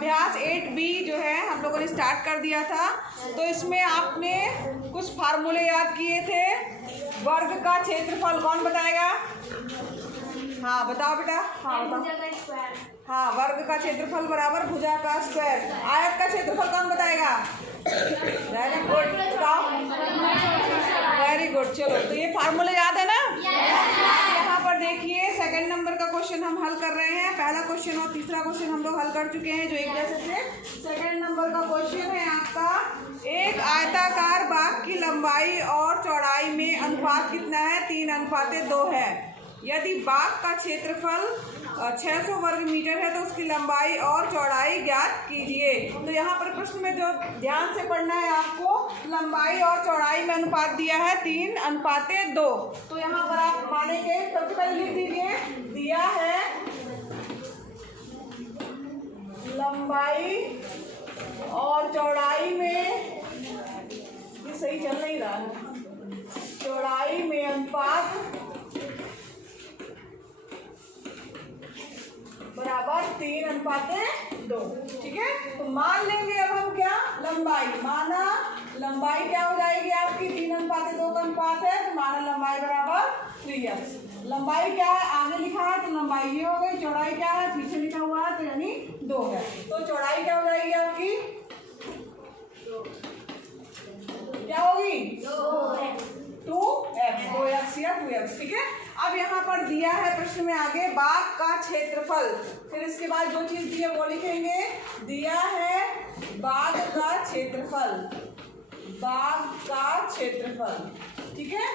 अभ्यास 8B जो है हम लोगों ने स्टार्ट कर दिया था। तो इसमें आपने कुछ फार्मूले याद किए थे। वर्ग का क्षेत्रफल कौन बताएगा? हाँ बताओ बेटा। हाँ बताओ। हाँ, वर्ग का क्षेत्रफल बराबर भुजा का स्क्वायर। आयत का क्षेत्रफल कौन बताएगा? वेरी गुड, बताओ। वेरी गुड, चलो तो ये फार्मूले याद है ना? यहाँ पर देखिए सेकंड नंबर का क्वेश्चन हम हल कर रहे हैं। पहला क्वेश्चन और तीसरा क्वेश्चन हम लोग हल कर चुके हैं जो एक जैसे थे। सेकंड नंबर का क्वेश्चन है आपका, एक आयताकार बाग की लंबाई और चौड़ाई में अनुपात कितना है? 3:2 है। यदि बाग का क्षेत्रफल 600 वर्ग मीटर है तो उसकी लंबाई और चौड़ाई ज्ञात कीजिए। तो यहाँ पर प्रश्न में जो ध्यान से पढ़ना है आपको, लंबाई और चौड़ाई में अनुपात दिया है 3:2। तो यहाँ पर आप मानेंगे, सबसे पहले लिख दीजिए, दिया है लंबाई और चौड़ाई में, ये सही चल नहीं रहा है, चौड़ाई में अनुपात बराबर 3:2। ठीक है, तो मान लेंगे अब हम क्या, लंबाई। माना लंबाई क्या हो जाएगी आपकी? 3:2 का अनुपात है तो माना लंबाई बराबर 3x। लंबाई क्या है? आगे लिखा है तो लंबाई ये हो गई। चौड़ाई क्या है? पीछे लिखा हुआ है तो यानी 2 है। तो चौड़ाई क्या हो जाएगी आपकी? क्या होगी? 2x या 2x। ठीक है, अब यहाँ पर दिया है प्रश्न में आगे बाग का क्षेत्रफल, फिर इसके बाद जो चीज दी है वो लिखेंगे। दिया है बाग का क्षेत्रफल, बाग का क्षेत्रफल। ठीक है,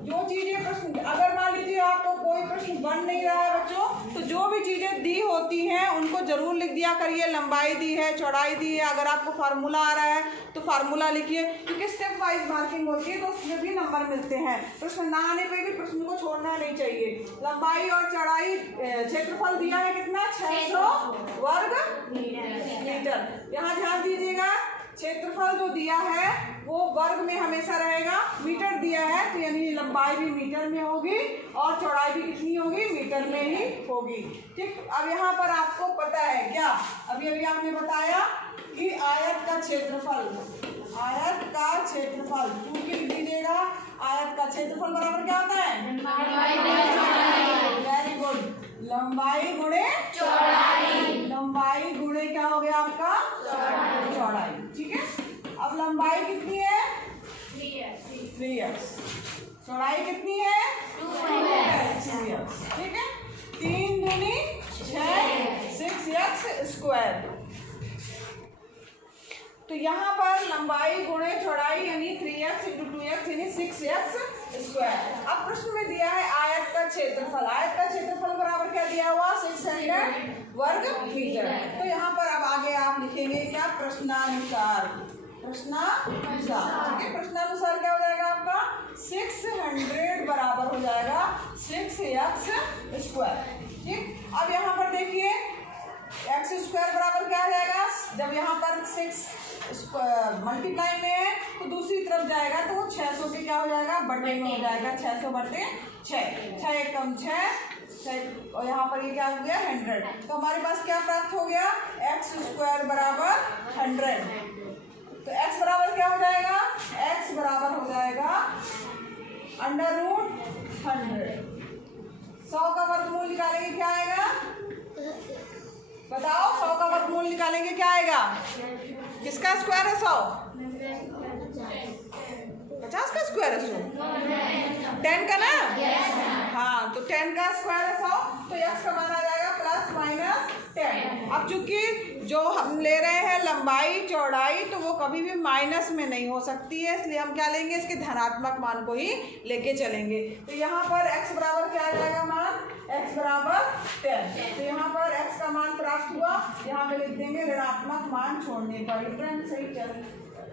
जो चीजें प्रश्न, अगर मान लीजिए आपको कोई प्रश्न बन नहीं रहा है बच्चों, तो जो भी चीजें दी होती हैं उनको जरूर लिख दिया करिए। लंबाई दी है, चौड़ाई दी है, अगर आपको फार्मूला आ रहा है तो फार्मूला लिखिए, क्योंकि स्टेप वाइज मार्किंग होती है तो उसमें भी नंबर मिलते हैं। प्रश्न ना आने पर भी प्रश्न को छोड़ना नहीं चाहिए। लंबाई और चौड़ाई, क्षेत्रफल दिया है कितना? 600 वर्ग मीटर। यहाँ ध्यान दीजिएगा, क्षेत्रफल जो दिया है वो वर्ग में हमेशा रहेगा। मीटर दिया है तो यानी लंबाई भी मीटर में होगी और चौड़ाई भी कितनी होगी? मीटर में ही होगी। ठीक, अब यहाँ पर आपको पता है क्या, अभी अभी आपने बताया कि आयत का क्षेत्रफल, आयत का क्षेत्रफल क्योंकि लिख दीजिएगा, आयत का क्षेत्रफल बराबर क्या होता है? वेरी गुड, लंबाई गुणे चौड़ाई। लंबाई गुणे क्या हो गया आपका? चौड़ाई। ठीक है, अब लंबाई कितनी है? 3x। चौड़ाई कितनी है? 2x। ठीक है, 3 दूनी 6, 6x स्क्वायर। तो यहाँ पर लंबाई गुणे चौड़ाई यानी 3x × 2x यानी 6x स्क्वायर। अब प्रश्न में दिया है आयत का क्षेत्रफल। आयत का क्षेत्रफल बराबर क्या दिया हुआ? 600 वर्ग मीटर। तो यहाँ पर अब आगे आप लिखेंगे क्या? प्रश्नानुसार। प्रश्नानुसार, ठीक है, प्रश्नानुसार क्या हो जाएगा आपका? 600 बराबर हो जाएगा 6x स्क्वायर। ठीक, अब यहाँ पर देखिए x स्क्वायर बराबर क्या आ जाएगा? जब यहाँ पर 6 मल्टीप्लाई में है तो दूसरी तरफ जाएगा तो वो 600 के क्या हो जाएगा? बटे में हो जाएगा। 600/6, 6 कम 6 और यहाँ पर ये क्या हो गया? 100। तो हमारे पास क्या प्राप्त हो गया? x स्क्वायर बराबर 100। तो x बराबर क्या हो जाएगा? x बराबर हो जाएगा √100। 100 का वर्गमूल निकालेंगे क्या आएगा? बताओ, 100 का वर्गमूल निकालेंगे क्या आएगा? किसका स्क्वायर है 100? 50 का स्क्वायर है 100? 10 का ना? हाँ, तो 10 का स्क्वायर है 100, तो x का मान आ जाएगा +-10। अब चूंकि जो हम ले रहे हैं लंबाई चौड़ाई तो वो कभी भी माइनस में नहीं हो सकती है, इसलिए हम क्या लेंगे? इसके धनात्मक मान को ही लेके चलेंगे। तो यहाँ पर x बराबर क्या आ जाएगा मान? x बराबर 10। तो यहाँ पर x का मान प्राप्त हुआ, यहाँ पे लिख देंगे ऋणात्मक मान छोड़ने पर। सही चल,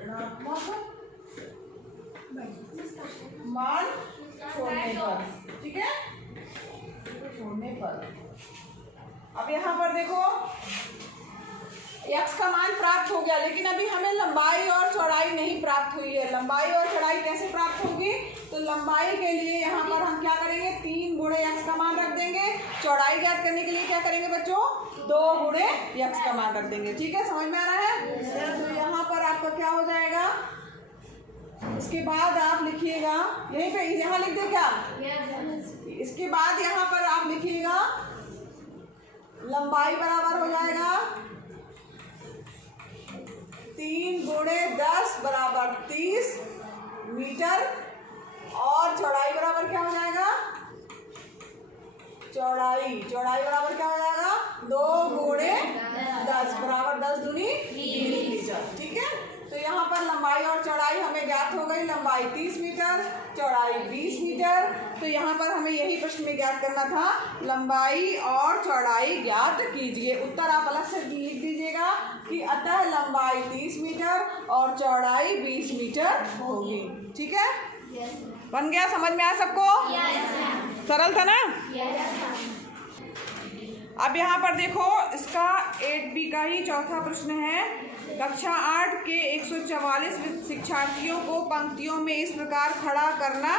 ऋणात्मक मान छोड़ने पर। ठीक है, छोड़ने पर। अब यहाँ पर देखो x का मान प्राप्त हो गया, लेकिन अभी हमें लंबाई और चौड़ाई नहीं प्राप्त हुई है। लंबाई और चौड़ाई कैसे प्राप्त होगी? तो लंबाई के लिए यहाँ पर हम क्या करेंगे, 3 गुणे x का मान रख देंगे। चौड़ाई ज्ञात करने के लिए क्या करेंगे बच्चों, 2 गुणे x का मान रख देंगे। ठीक है, समझ में आ रहा है? तो यहाँ पर आपका क्या हो जाएगा, इसके बाद आप लिखिएगा यहीं पे, यहाँ लिख दे क्या, इसके बाद यहाँ पर आप लिखिएगा लंबाई बराबर हो जाएगा 3 गुणे 10 बराबर 30 मीटर, और चौड़ाई बराबर क्या हो जाएगा, चौड़ाई बराबर क्या हो जाएगा, 2 गुणे 10 बराबर 10 दूनी 20 मीटर। ठीक है, तो यहाँ पर लंबाई और चौड़ाई हमें ज्ञात हो गई। लंबाई 30 मीटर, चौड़ाई 20 मीटर। तो यहाँ पर हमें यही प्रश्न में ज्ञात करना था, लंबाई और चौड़ाई ज्ञात कीजिए। उत्तर आप अलग से लिख दीजिएगा कि अतः लंबाई 30 मीटर और चौड़ाई 20 मीटर होगी। ठीक है, बन गया, समझ में आया सबको? सरल था ना? अब यहाँ पर देखो, इसका 8B का ही चौथा प्रश्न है। कक्षा 8 के 144 शिक्षार्थियों को पंक्तियों में इस प्रकार खड़ा करना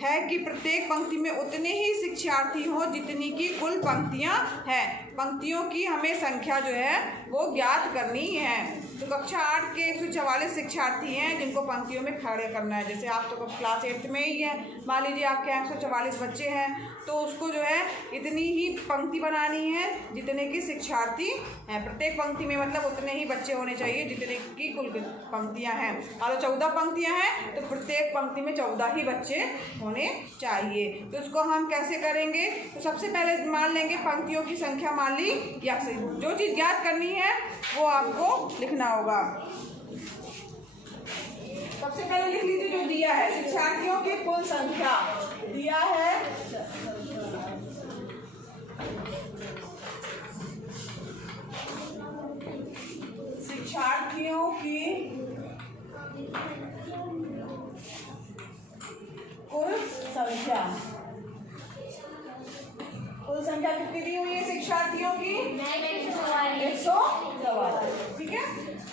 है कि प्रत्येक पंक्ति में उतने ही शिक्षार्थी हो जितनी की कुल पंक्तियां हैं। पंक्तियों की हमें संख्या जो है वो ज्ञात करनी है। तो कक्षा 8 के 144 शिक्षार्थी हैं जिनको पंक्तियों में खड़े करना है। जैसे आप तो क्लास 8 में ही है, मान लीजिए आपके 144 बच्चे हैं, तो उसको जो है इतनी ही पंक्ति बनानी है जितने के शिक्षार्थी हैं। प्रत्येक पंक्ति में मतलब उतने ही बच्चे होने चाहिए जितने की कुल पंक्तियां हैं। और 14 पंक्तियां हैं तो प्रत्येक पंक्ति में 14 ही बच्चे होने चाहिए। तो इसको हम कैसे करेंगे? तो सबसे पहले मान लेंगे पंक्तियों की संख्या मान ली, या जो चीज़ ज्ञात करनी है वो आपको लिखना होगा। सबसे पहले लिख लीजिए जो दिया है, शिक्षार्थियों की कुल संख्या दिया है। शिक्षार्थियों की कुल संख्या, कुल संख्या कितनी दी हुई है शिक्षार्थियों की? 144। ठीक है,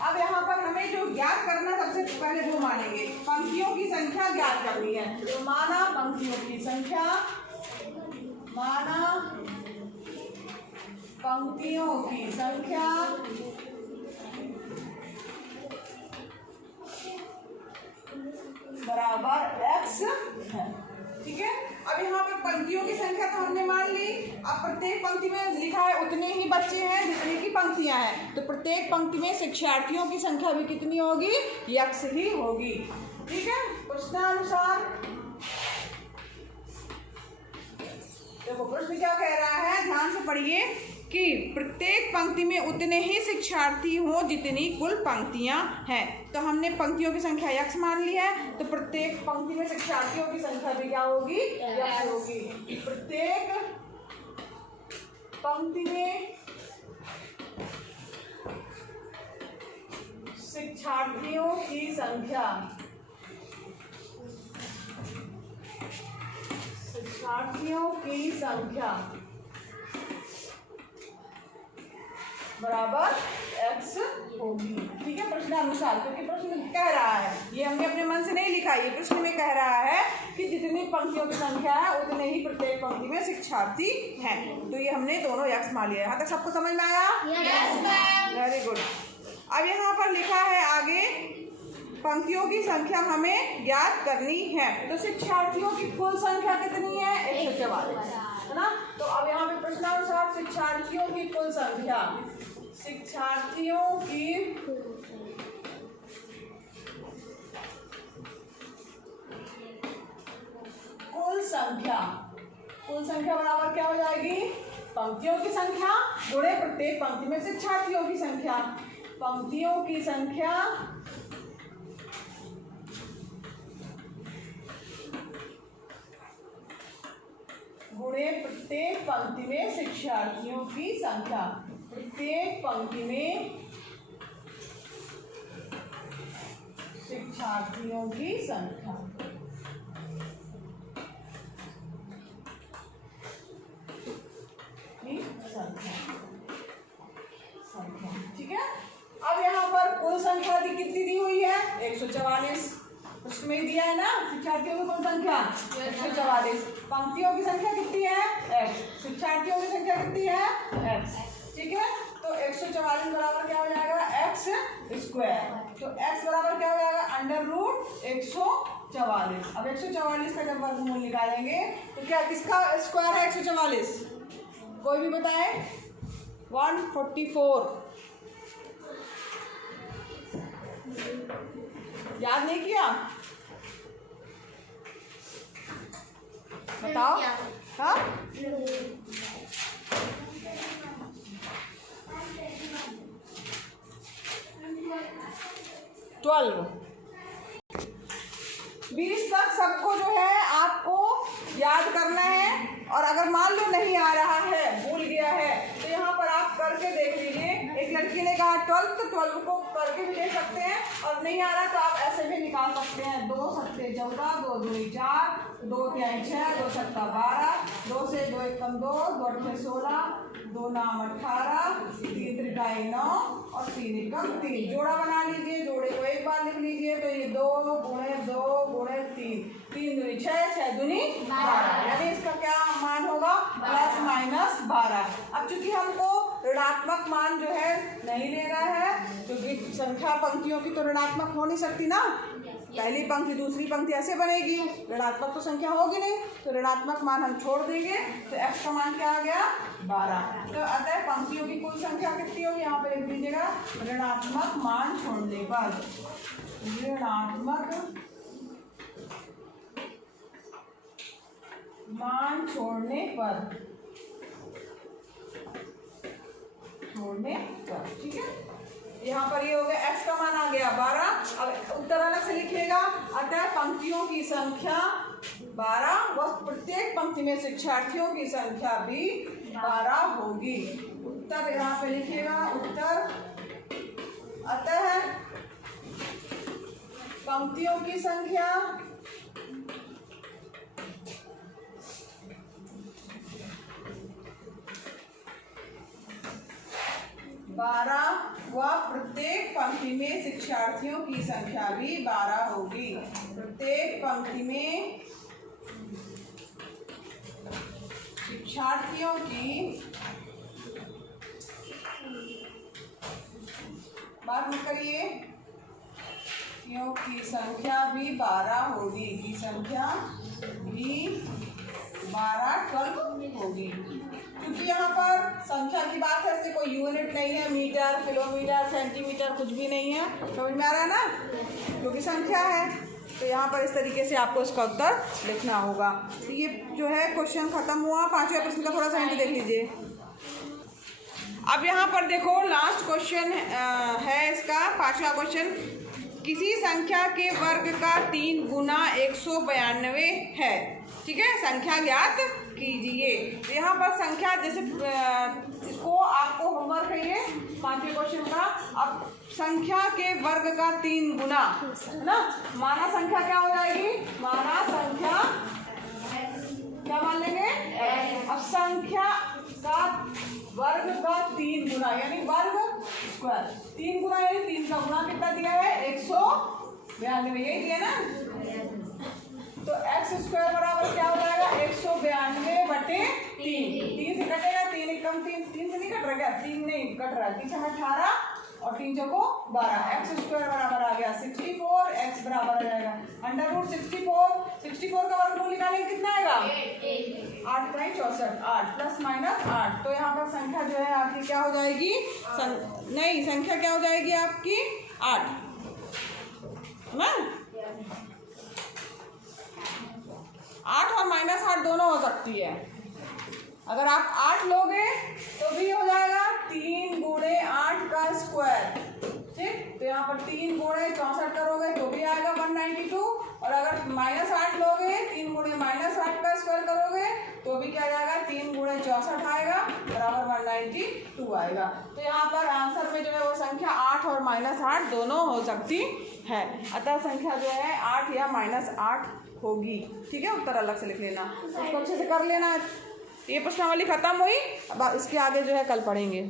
अब यहाँ पर हमें जो ज्ञात करना, सबसे पहले वो मानेंगे पंक्तियों की संख्या ज्ञात करनी है। तो माना पंक्तियों की संख्या, माना पंक्तियों की संख्या बराबर x है। ठीक है, अब यहाँ पे पंक्तियों की संख्या तो हमने मान ली। अब प्रत्येक पंक्ति में लिखा है उतने ही बच्चे हैं जितनी की पंक्तियां हैं, तो प्रत्येक पंक्ति में शिक्षार्थियों की संख्या भी कितनी होगी? x ही होगी। ठीक है, प्रश्नानुसार देखो प्रश्न क्या कह रहा है, ध्यान से पढ़िए कि प्रत्येक पंक्ति में उतने ही शिक्षार्थी हो जितनी कुल पंक्तियां हैं। तो हमने पंक्तियों की संख्या x मान ली है, तो प्रत्येक पंक्ति में शिक्षार्थियों की संख्या भी क्या होगी? x होगी। प्रत्येक पंक्ति में शिक्षार्थियों की संख्या, शिक्षार्थियों की संख्या बराबर x होगी। ठीक है, प्रश्नानुसार, क्योंकि प्रश्न कह रहा है, ये हमने अपने मन से नहीं लिखा, ये प्रश्न में कह रहा है कि जितनी पंक्तियों की संख्या है उतने ही प्रत्येक पंक्ति में शिक्षार्थी हैं। तो ये हमने दोनों x मान लिया। यहाँ तक सबको समझ में आया? Yes ma'am. Very good. अब यहाँ पर लिखा है आगे, पंक्तियों की संख्या हमें ज्ञात करनी है। तो शिक्षार्थियों की कुल संख्या कितनी है? 144, है ना? तो अब यहाँ पे प्रश्नानुसार शिक्षार्थियों की कुल संख्या, शिक्षार्थियों की कुल संख्या, कुल संख्या बराबर क्या हो जाएगी? पंक्तियों की संख्या गुणे प्रत्येक पंक्ति में शिक्षार्थियों की संख्या। पंक्तियों की संख्या गुणे प्रत्येक पंक्ति में शिक्षार्थियों की संख्या। प्रत्येक पंक्ति में शिक्षार्थियों की संख्या। कितनी दी हुई है? 144। उसमें दिया है ना शिक्षार्थियों की कुल संख्या 144। पंक्तियों की संख्या कितनी है? x। शिक्षार्थियों की संख्या कितनी है? x। ठीक है, तो 144 बराबर क्या हो जाएगा? x square. तो x बराबर क्या हो जाएगा? √144। अब 144 का जब वर्गमूल निकालेंगे तो क्या किसका स्क्वायर है 144? कोई भी बताए? 144। याद नहीं किया? बताओ। हाँ, 12। 20 तक सबको जो है आपको याद करना है। और अगर मान लो नहीं आ रहा है, भूल गया है, तो यहाँ पर आप करके देख लीजिए। एक लड़की ने कहा 12, तो 12 को करके भी देख सकते हैं। और नहीं आ रहा तो आप ऐसे भी निकाल सकते हैं। 2 सत्ते 14, 2 दूनी 4, 2 तिहाई 6, 2 सत्ता 12, 2 से 2 एकम 2, 2 अट्ठे 16, 2 नाम 18, 3 त्रिकाई 9 और 3 एकम 3। जोड़ा बना लीजिए। जोड़े को एक बार लिख लीजिए। तो ये 2 गुणे 2 गुणे 3, 3 दूनी 6, 6 दूनी 12। यानी इसका क्या मान होगा? ±12। अब चूंकि हमको ऋणात्मक मान जो है नहीं लेना है, क्योंकि संख्या पंक्तियों की तो ऋणात्मक हो नहीं सकती ना। पहली पंक्ति दूसरी पंक्ति ऐसे बनेगी, ऋणात्मक तो संख्या होगी नहीं, तो ऋणात्मक मान हम छोड़ देंगे। तो x का मान क्या आ गया? 12। तो अतः पंक्तियों की कुल संख्या कितनी होगी? यहाँ पे लिख दीजिएगा ऋणात्मक मान छोड़ने पर। ऋणात्मक मान छोड़ने पर। ठीक है, यहाँ पर ये हो गया x का मान आ गया 12। अब उत्तर अलग से लिखिएगा। अतः पंक्तियों की संख्या 12 व प्रत्येक पंक्ति में शिक्षार्थियों की संख्या भी 12 होगी। उत्तर यहाँ पे लिखिएगा। उत्तर अतः पंक्तियों की संख्या 12 व प्रत्येक पंक्ति में शिक्षार्थियों की संख्या भी 12 होगी। प्रत्येक पंक्ति में शिक्षार्थियों की बात मत करिए, की संख्या भी 12 होगी। की संख्या भी 12 होगी। क्योंकि यहाँ पर संख्या की बात है, इससे कोई यूनिट नहीं है, मीटर किलोमीटर सेंटीमीटर कुछ भी नहीं है। समझ में आ रहा है ना? क्योंकि संख्या है, तो यहाँ पर इस तरीके से आपको इसका उत्तर लिखना होगा। तो ये जो है क्वेश्चन खत्म हुआ। 5वें प्रश्न का थोड़ा सा हिंट देख लीजिए। अब यहाँ पर देखो लास्ट क्वेश्चन है इसका 5वां क्वेश्चन। किसी संख्या के वर्ग का 3 गुना 192 है। ठीक है, संख्या ज्ञात कीजिए। तो यहाँ पर संख्या जैसे इसको आपको होमवर्क है ये 5वें क्वेश्चन का। अब संख्या के वर्ग का 3 गुना है ना, माना संख्या क्या हो जाएगी? माना संख्या क्या मान लेंगे? अब संख्या का वर्ग का 3 गुना यानी वर्ग स्क्वायर। 3 गुना यानी 3 का गुना कितना दिया है? 192, यही दिया ना। तो x स्क्वायर बराबर क्या हो जाएगा? 192/3। 3 से कटेगा, 3 एकम 3, 3 से नहीं कट रहा क्या? 3 नहीं कट रहा, 3 छः 18 और 3 चौको 12। x स्क्वायर बराबर आ गया 64। x बराबर आ जाएगा √64। 64 का वर्गमूल निकालेंगे कितना आएगा? 8 का 64, 8 प्लस माइनस 8। तो यहाँ पर संख्या जो है आपकी क्या हो जाएगी? नहीं, संख्या क्या हो जाएगी आपकी? 8 है ना। 8 और -8 दोनों हो सकती है। अगर आप 8 लोगे तो भी हो जाएगा 3 गुणे 8 का स्क्वायर। ठीक, तो यहाँ पर 3 गुणे 64 करोगे तो भी आएगा 192। और अगर -8 लोगे, 3 गुणे -8 का स्क्वायर करोगे तो भी क्या जाएगा? 3 गुणे 64 आएगा बराबर 192 आएगा। तो यहाँ पर आंसर में जो है वो संख्या 8 और -8 दोनों हो सकती है। अतः संख्या जो है 8 या -8 होगी। ठीक है, उत्तर अलग से लिख लेना, उसको अच्छे से कर लेना। ये प्रश्नावली खत्म हुई। अब इसके आगे जो है कल पढ़ेंगे।